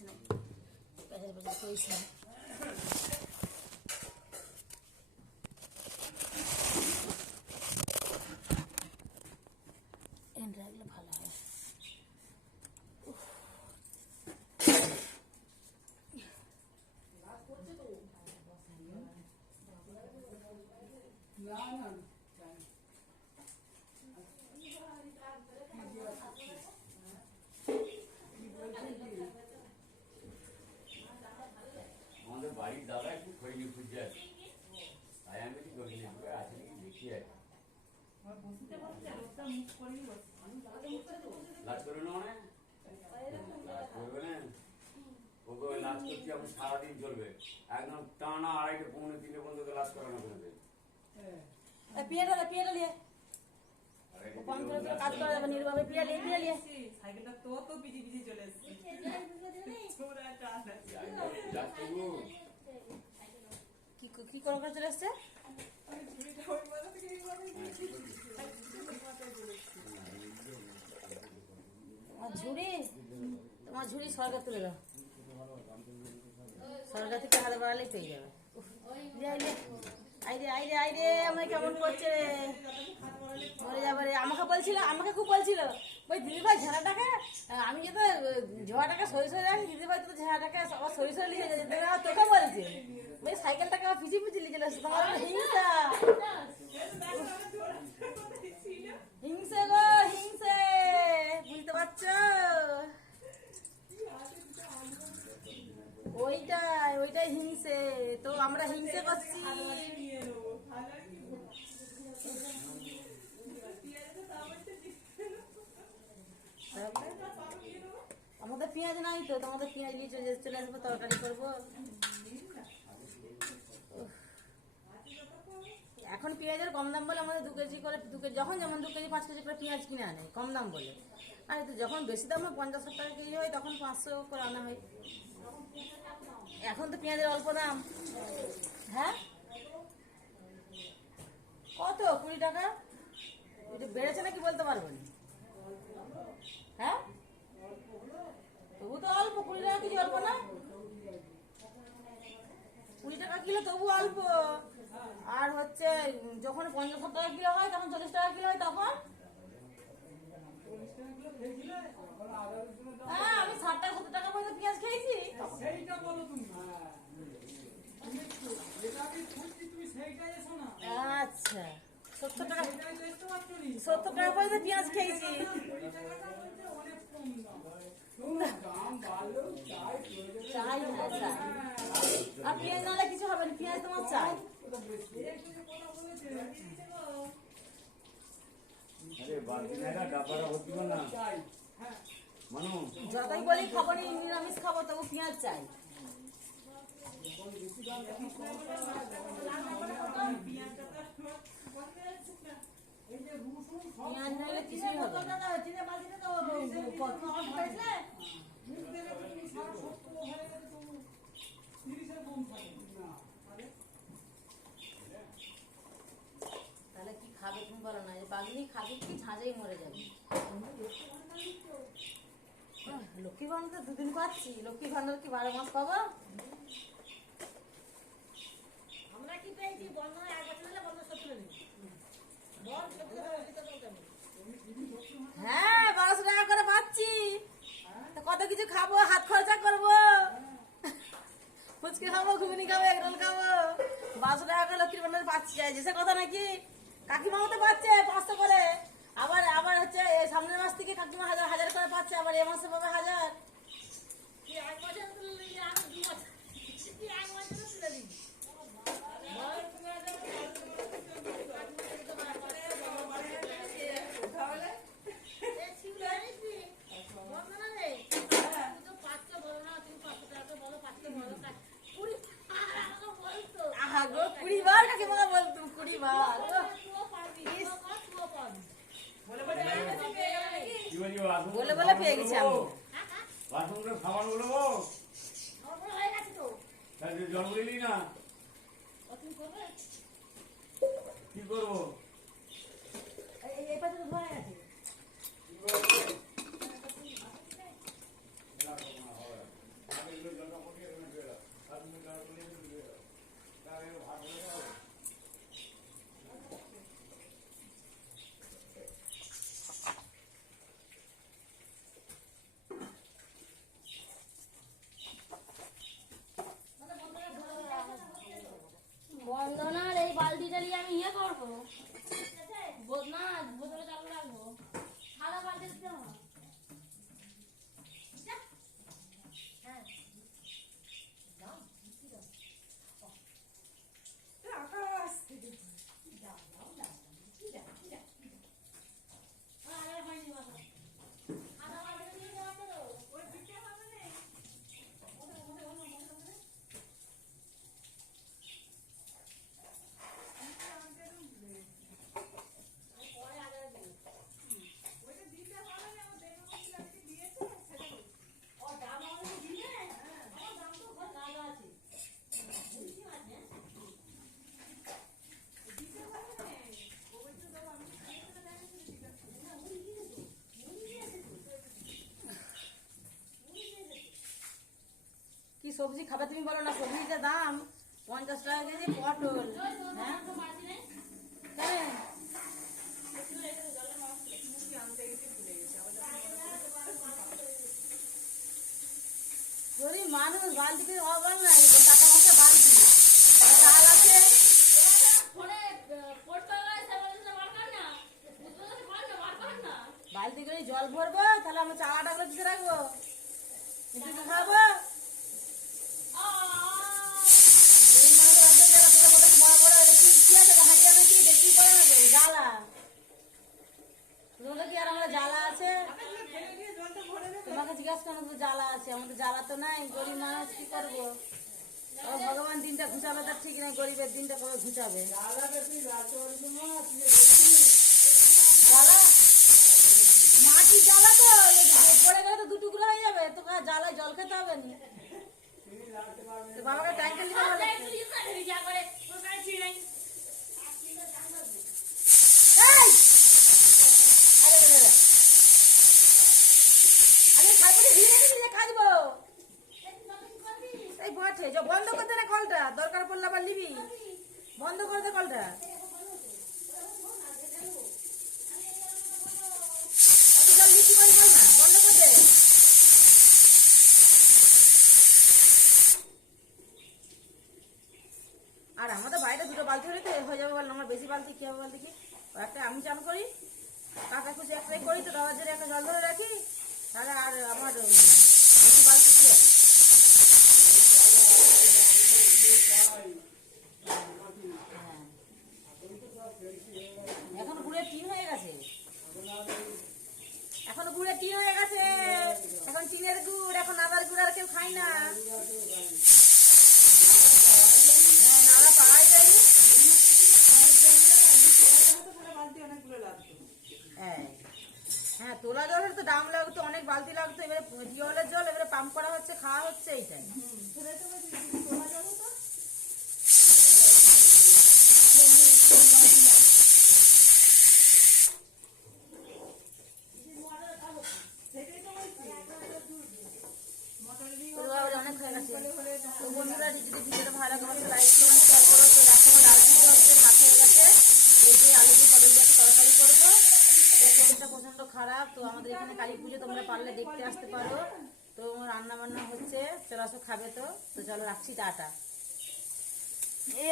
করিস না। পেঁচাল পেঁচাল করিস না। এন রাখলে ভালো হয়। আমাদের বাড়ির দাদা একটু খৈনি খুঁজছে আর কি। তাই আমি কি করি না আছে নাকি দেখি আর কি। লাজ করবে না মানে লাজ করবে না ওকে ওই লাজ করছি আমি সারাদিন চলবে। একদম টানা আড়াইটে পৌনে তিনটে পর্যন্ত লাজ করানো করবে পিয়াটা পিয়াটা নিয়ে কাজ করা যাবে নির্ভাবে পিয়া নিয়ে পিয়া নিয়ে সাইকেলটা তো তো পিজি পিজি চলে এসছে। কি কি করে করে চলে এসছে? ঝুড়ি তোমার ঝুড়ি সরকার তুলে দাও সরকার থেকে হাতে বাড়ালেই পেয়ে যাবে আইরে আইরে আইরে আমায় কেমন করছে রে আমাকে বলছিল, আমাকে খুব বলছিল, ওই দিদিভাই ঝাড়াটাকে আমি যেতে ঝোড়াটাকে সরি সরি রাখি, দিদিভাই তো ঝাড়াটাকে আবার সরি সরি নিয়ে যাচ্ছে তোকে বলছে। ওই সাইকেলটাকে পিছিয়ে পিছিয়ে নিয়ে চলে এসছে তোমার হিংসা। হিংসে গো, হিংসে, বুঝতে পারছ? ওইটাই ওইটাই হিংসে, তো আমরা হিংসে করছি নিয়ে নেব। তাহলে আর কি বলব? পেঁয়াজটা তাও একটা দিচ্ছে না। তাও নিয়ে নেব। আমাদের পেঁয়াজ নাই তো তোমাদের পেঁয়াজ নিয়ে চলে চলে আসব, তরকারি করব। এখন পেঁয়াজের কম দাম বলে আমাদের দু কেজি করে, দু কেজি, যখন যেমন দু কেজি, পাঁচ কেজি করে পেঁয়াজ কিনে আনে, কম দাম বলে। আর যখন বেশি দাম হয় পঞ্চাশ টাকা কেজি হয়, তখন পাঁচশো করে আনা হয়। এখন তো পেঁয়াজের অল্প দাম। হ্যাঁ? কত? কুড়ি টাকা? বেড়েছে নাকি বলতে পারব না হ্যাঁ তবু তো অল্প কুড়ি টাকা কেজি অল্প না? কুড়ি টাকা কিলো তবু অল্প। আর হচ্ছে যখন পঞ্চাশ টাকা কিলো হয় তখন চল্লিশ টাকা কিলো হয় তখন? হ্যাঁ আমি ষাট টাকা সত্তর টাকা পর্যন্ত পেঁয়াজ খেয়েছি। সেইটা বলো তুমি। আচ্ছা। সত্তর টাকা সত্তর টাকা পর্যন্ত পেঁয়াজ খেয়েছি কুড়ি টাকাটা বলতে অনেক কম দাম শোনো, দাম বাড়লেও চাই না চাই। আর পেঁয়াজ নাহলে কিছু হবে না পেঁয়াজ তোমার চাই। হ্যাঁ মানে মানু। যতই বলি খাব না নিরামিষ খাব তবু পেঁয়াজ চাই। এই যে রসুন সব পেঁয়াজ নাহলে কিছুই হবে। হয়ে তাহলে কি খাবে তুমি বলো না? যে বাগনি খাবে কি ঝাঁঝাই মরে যাবে। আহ, লক্ষ্মী ভান্ডার তো দুদিন পাচ্ছি। লক্ষ্মী ভান্ডার কি বারো মাস পাবো আমরা কি পেয়েছি বন্ধন এক বছর হলে বন্ধন সত্তর হ্যাঁ বারোশো টাকা করে পাচ্ছি তো কত কিছু খাব হাত খরচা করব ফুচকে খাব ঘুগনি খাব এগরোল খাব বারোশো টাকা করে লক্ষ্মীর পাচ্ছি চাইছে সে কথা নাকি কাকিমাও তো পাচ্ছে পাঁচশো করে আবার আবার হচ্ছে সামনের মাস থেকে কাকিমা হাজার হাজার করে পাচ্ছে আবার এ মাসে পাবে হাজার এক বছর তুলে দিলি, দু বছর। কি এক বছর তুলে? এ ছিল নাকি? বন্ধ না রে? তুমি তো পাঁচশো বলো না, তুমি পাঁচশো টাকা করে বলো, পাঁচশো বলো, কা- কুড়ি বার আমাকে বলতো। আহা গো, কুড়ি বার কাকিমা বলতো কুড়ি বার ইস। কি বলি বাথরুম বলে বলে পেয়ে গেছি আমি। সাবান জল বলিলি না। কি করব? এই- পাশে তো ধরে গেছে। そ。সবজি খাবে, তুমি বলো না সবজির যা দাম? পঞ্চাশ টাকা কেজি পটল। হ্যাঁ? কেন? গরিব মানুষ বালতিতে অভাব নাই টাকা মাসে বালতি। চাল আছে বালতি করে জল ভরবো, তাহলে আমরা চালাটা করে দিতে রাখব। খাব গরিব মানুষ আছে যারা তোদের মতো বড় বড় এটা কি কি আছে হাঁড়িয়া নাকি এটা কি করে নাকি জ্বালা তোমাদের কি আর আমরা জ্বালা আছে ফেলে দিয়ে জলটা ভরে দেবে তোমাকে জিজ্ঞাসা করো তো জ্বালা আছে আমাদের জ্বালা তো নাই, গরিব মানুষ কি করব? ভগবান দিনটা ঘুচাবে, তার ঠিক নাই, গরিবের দিনটা কবে ঘুচাবে? মাটি জ্বালা তো পড়ে গেলে তো দু হয়ে যাবে, তোকে জ্বালায় জল খেতে হবে না। বাবাকে ট্যাঙ্কে নিতে হবে এই! আরে, আরে, আরে। আমি খাইবো না, ভিড়ে গেছি যে খাইবো। এই বটে, যে বন্ধ করে দে না কলটা দরকার পড়লে আবার নিবি বন্ধ করে দে কলটা অত জল লিচি করি বল না বন্ধ করে দে আর আমাদের বাড়িতে দুটো বালতি হলে তো হয়ে যাবে বল আমার বেশি বালতি, কি হবে বালতি কি? একটা আমি চান করি কাকা খুশি একটাই করি, তো দরজার একটা জল ধরে রাখি, তাহলে আর আমার বালতি হবে? হ্যাঁ। এখন গুড়ের টিন হয়ে গেছে এখন গুড়ের টিন হয়ে গেছে এখন টিনের গুড় এখন আদার গুড় আর কেউ খায় না হ্যাঁ নাড়া পাওয়াই যায়নি বালতি অনেকগুলো লাগতো হ্যাঁ হ্যাঁ তোলা জলের তো দাম লাগতো অনেক বালতি লাগতো এবারে টিউবওয়েলের জল এবারে পাম্প করা হচ্ছে তো বন্ধুরা ভালো লাগে অবশ্যই লাইক কমেন্ট শেয়ার করো তো দেখো আমার ডাল সিদ্ধ হচ্ছে ভাত হয়ে গেছে এই যে আলু দিয়ে পটল দিয়ে তরকারি করব এই শরীরটা প্রচণ্ড খারাপ তো আমাদের এখানে কালী পুজো, তোমরা পারলে দেখতে আসতে পারো। তো রান্না বান্না হচ্ছে চলো আসো খাবে তো। তো চলো রাখছি টাটা। এ